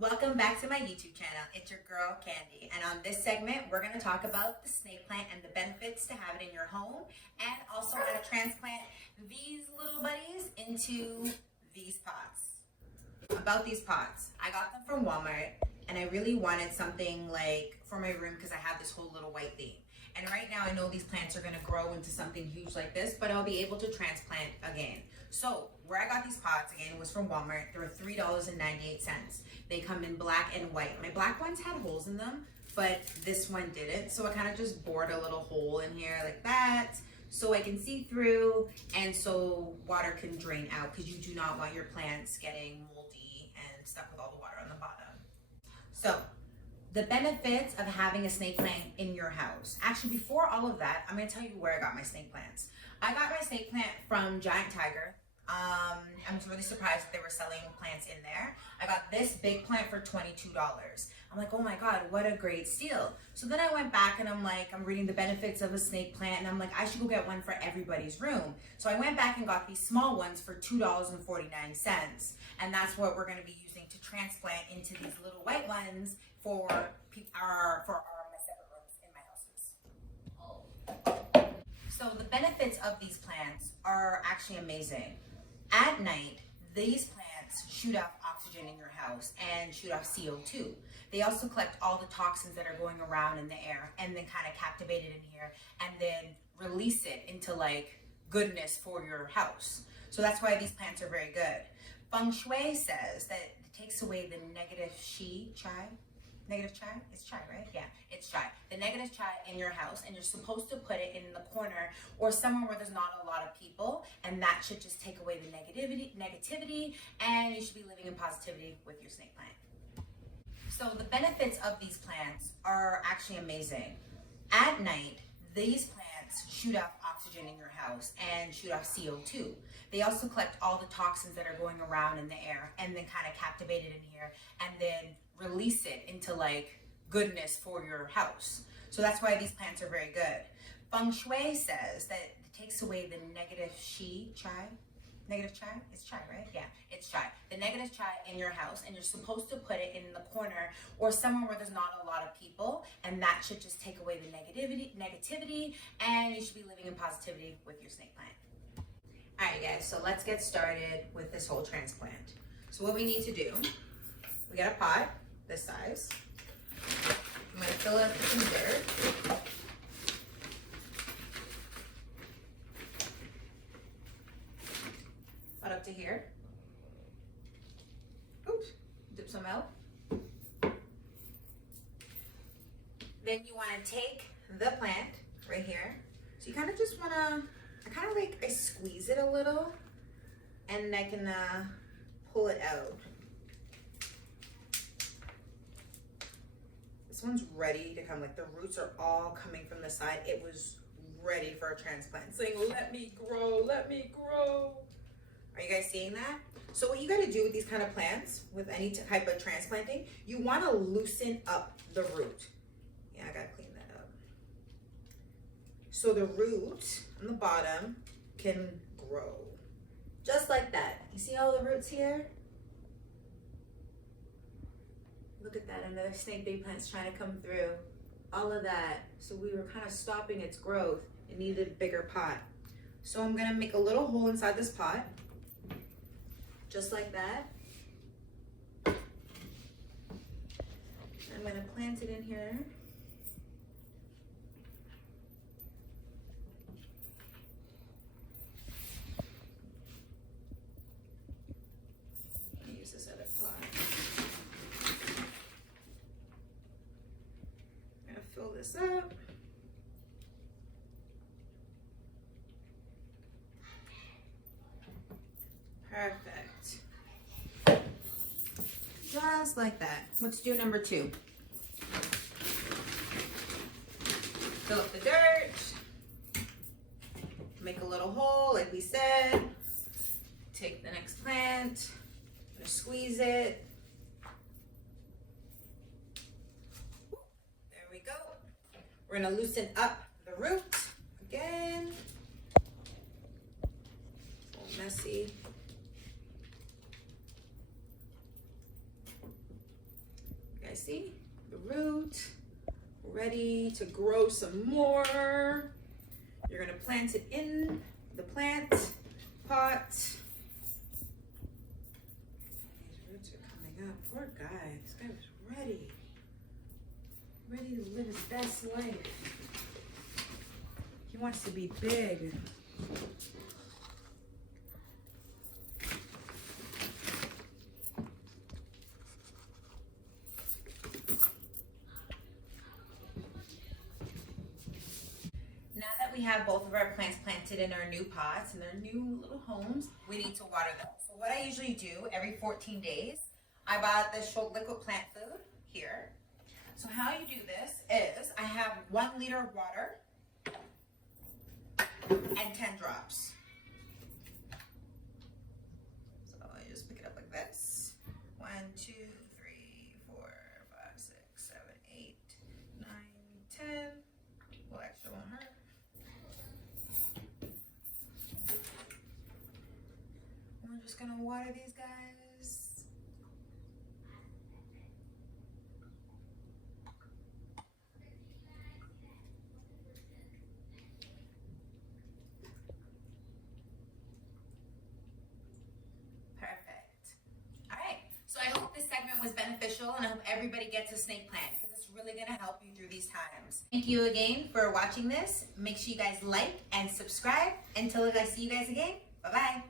Welcome back to my YouTube channel. It's your girl Candy, and on this segment we're going to talk about the snake plant and the benefits to have it in your home, and also how to transplant these little buddies into these pots. About these pots, I got them from Walmart, and I really wanted something like for my room because I have this whole little white theme. And right now I know these plants are going to grow into something huge like this, but I'll be able to transplant again. So where I got these pots again was from Walmart. They were $3.98. They come in black and white. My black ones had holes in them, but this one didn't. So I kind of just bored a little hole in here like that so I can see through and so water can drain out, because you do not want your plants getting moldy and stuck with all the water on the bottom. So the benefits of having a snake plant in your house. Actually, before all of that, I'm going to tell you where I got my snake plants. I got my snake plant from Giant Tiger. I was really surprised that they were selling plants in there. I got this big plant for $22. I'm like, oh my God, what a great steal. So then I went back and I'm like, I'm reading the benefits of a snake plant, and I'm like, I should go get one for everybody's room. So I went back and got these small ones for $2.49. And that's what we're going to be using to transplant into these little white ones for our separate rooms in my houses. So the benefits of these plants are actually amazing. At night, these plants shoot off oxygen in your house and shoot off CO2. They also collect all the toxins that are going around in the air and then kind of captivate it in here and then release it into like goodness for your house. So that's why these plants are very good. Feng Shui says that it takes away the negative negative chi? It's chi, right? Yeah, it's chi. The negative chi in your house, and you're supposed to put it in the corner or somewhere where there's not a lot of people, and that should just take away the negativity, and you should be living in positivity with your snake plant. So the benefits of these plants are actually amazing. At night, these plants shoot off oxygen in your house and shoot off CO2. They also collect all the toxins that are going around in the air and then kind of captivate it in here and then release it into like goodness for your house. So that's why these plants are very good. Feng Shui says that it takes away the negative negative chi? It's chi, right? Yeah, it's chi. The negative chi in your house, and you're supposed to put it in the corner or somewhere where there's not a lot of people, and that should just take away the negativity, and you should be living in positivity with your snake plant. All right, guys, so let's get started with this whole transplant. So what we need to do, we got a pot this size. I'm gonna fill it up with some dirt. About up to here. Oops, dip some out. Then you wanna take the plant right here. So you kind of just wanna, I squeeze it a little, and I can pull it out. This one's ready to come, like the roots are all coming from the side. It was ready for a transplant, saying, let me grow, let me grow. Are you guys seeing that? So what you gotta do with these kind of plants, with any type of transplanting, you wanna loosen up the root. Yeah, I gotta clean that up. So the root on the bottom can grow. Just like that. You see all the roots here? Look at that, another snake bait plant's trying to come through. All of that. So we were kind of stopping its growth. It needed a bigger pot. So I'm gonna make a little hole inside this pot. Just like that. I'm gonna plant it in here. Use this other pot. Fill this up. Perfect. Just like that. Let's do number 2. Fill up the dirt. Make a little hole like we said. Take the next plant. I'm gonna squeeze it. We're gonna loosen up the root again. A little messy. see the root, ready to grow some more. You're gonna plant it in the plant pot. These roots are coming up. Poor guy. This guy was ready to live his best life. He wants to be big. Now that we have both of our plants planted in our new pots and their new little homes, we need to water them. So what I usually do every 14 days, I bought this liquid plant food here. So how you do this is I have 1 liter of water and 10 drops. So I just pick it up like this. 1, 2, 3, 4, 5, 6, 7, 8, 9, 10. A little extra won't hurt. We're just gonna water these guys. Was beneficial, and I hope everybody gets a snake plant because it's really going to help you through these times. Thank you again for watching this. Make sure you guys like and subscribe. Until I see you guys again, bye-bye.